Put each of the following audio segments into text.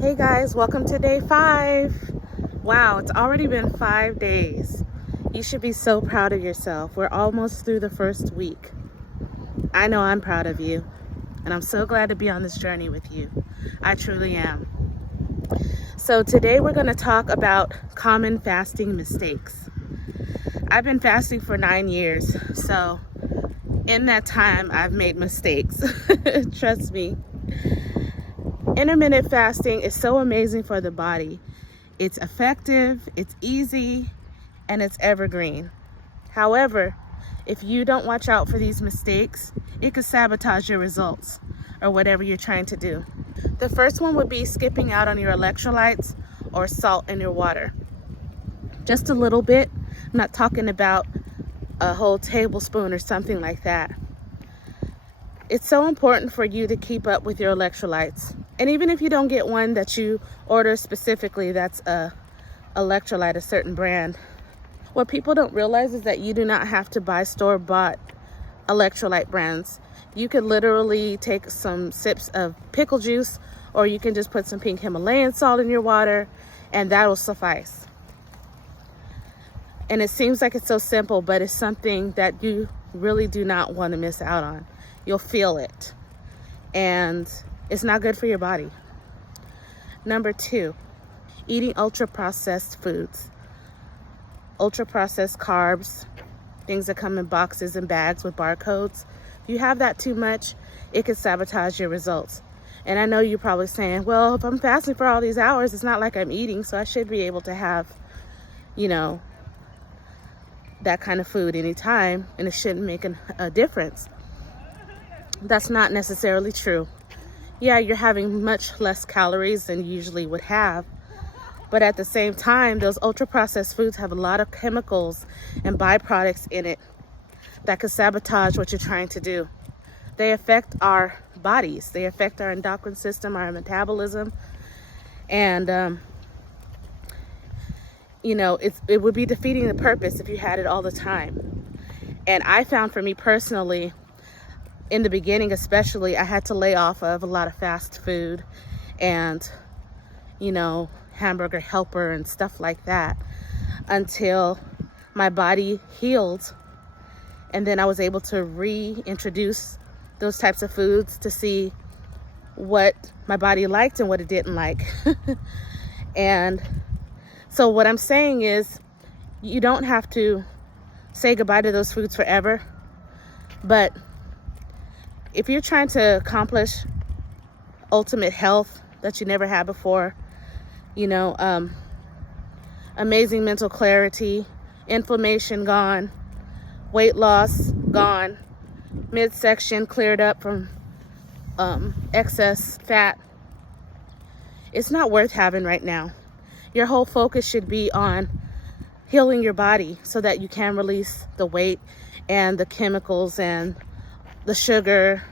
Hey guys, welcome to day 5. Wow, it's already been 5 days. You should be so proud of yourself. We're almost through the first week. I know I'm proud of you, and I'm so glad to be on this journey with you. I truly am. So today we're going to talk about common fasting mistakes. I've been fasting for 9 years, so in that time I've made mistakes. Trust me. Intermittent fasting is so amazing for the body. It's effective, it's easy, and it's evergreen. However, if you don't watch out for these mistakes, it could sabotage your results or whatever you're trying to do. The first one would be skipping out on your electrolytes or salt in your water. Just a little bit. I'm not talking about a whole tablespoon or something like that. It's so important for you to keep up with your electrolytes. And even if you don't get one that you order specifically, that's a electrolyte, a certain brand. What people don't realize is that you do not have to buy store-bought electrolyte brands. You could literally take some sips of pickle juice, or you can just put some pink Himalayan salt in your water, and that will suffice. And it seems like it's so simple, but it's something that you really do not want to miss out on. You'll feel it, and it's not good for your body. Number 2, eating ultra-processed foods. Ultra-processed carbs, things that come in boxes and bags with barcodes. If you have that too much, it could sabotage your results. And I know you're probably saying, well, if I'm fasting for all these hours, it's not like I'm eating, so I should be able to have, that kind of food anytime, and it shouldn't make a difference. That's not necessarily true. Yeah, you're having much less calories than you usually would have, but at the same time, those ultra-processed foods have a lot of chemicals and byproducts in it that could sabotage what you're trying to do. They affect our bodies. They affect our endocrine system, our metabolism, and it would be defeating the purpose if you had it all the time. And I found, for me personally, in the beginning especially, I had to lay off of a lot of fast food and, hamburger helper and stuff like that until my body healed. And then I was able to reintroduce those types of foods to see what my body liked and what it didn't like. And so what I'm saying is, you don't have to say goodbye to those foods forever, but if you're trying to accomplish ultimate health that you never had before, amazing mental clarity, inflammation gone, weight loss gone, midsection cleared up from excess fat, it's not worth having right now. Your whole focus should be on healing your body so that you can release the weight and the chemicals and the sugar,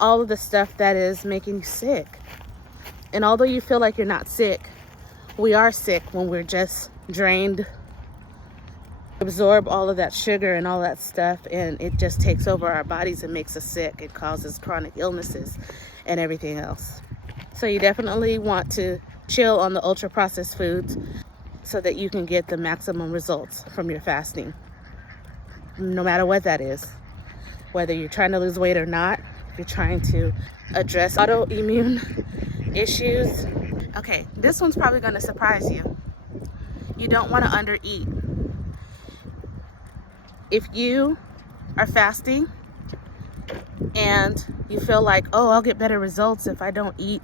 all of the stuff that is making you sick. And although you feel like you're not sick, we are sick when we're just drained, absorb all of that sugar and all that stuff, and it just takes over our bodies and makes us sick. It causes chronic illnesses and everything else. So you definitely want to chill on the ultra-processed foods so that you can get the maximum results from your fasting, no matter what that is. Whether you're trying to lose weight or not, if you're trying to address autoimmune issues. Okay, this one's probably going to surprise you. You don't want to undereat. If you are fasting and you feel like, oh, I'll get better results if I don't eat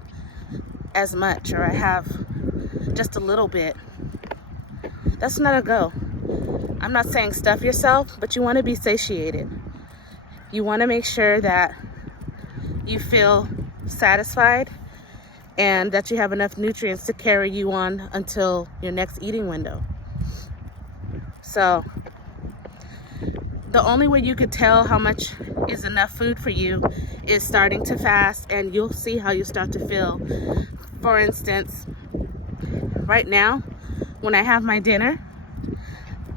as much, or I have just a little bit, that's not a go. I'm not saying stuff yourself, but you want to be satiated. You want to make sure that you feel satisfied and that you have enough nutrients to carry you on until your next eating window. So the only way you could tell how much is enough food for you is starting to fast, and you'll see how you start to feel. For instance, right now, when I have my dinner,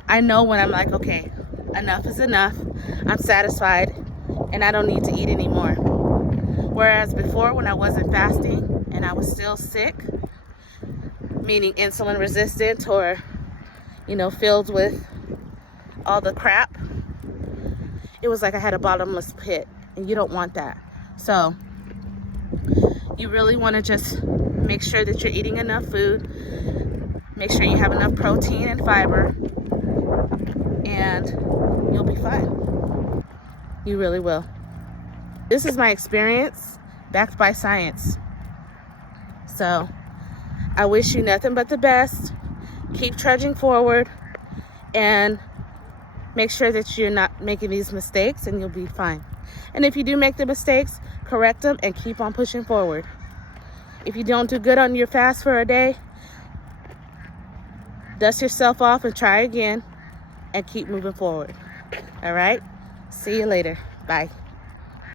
I know when I'm like, okay, enough is enough. I'm satisfied and I don't need to eat anymore. Whereas before, when I wasn't fasting and I was still sick, meaning insulin resistant or, you know, filled with all the crap, it was like I had a bottomless pit, and you don't want that. So you really want to just make sure that you're eating enough food, make sure you have enough protein and fiber, and you'll be fine. You really will. This is my experience backed by science. So I wish you nothing but the best. Keep trudging forward and make sure that you're not making these mistakes, and you'll be fine. And if you do make the mistakes, correct them and keep on pushing forward. If you don't do good on your fast for a day, dust yourself off and try again and keep moving forward. All right? See you later. Bye.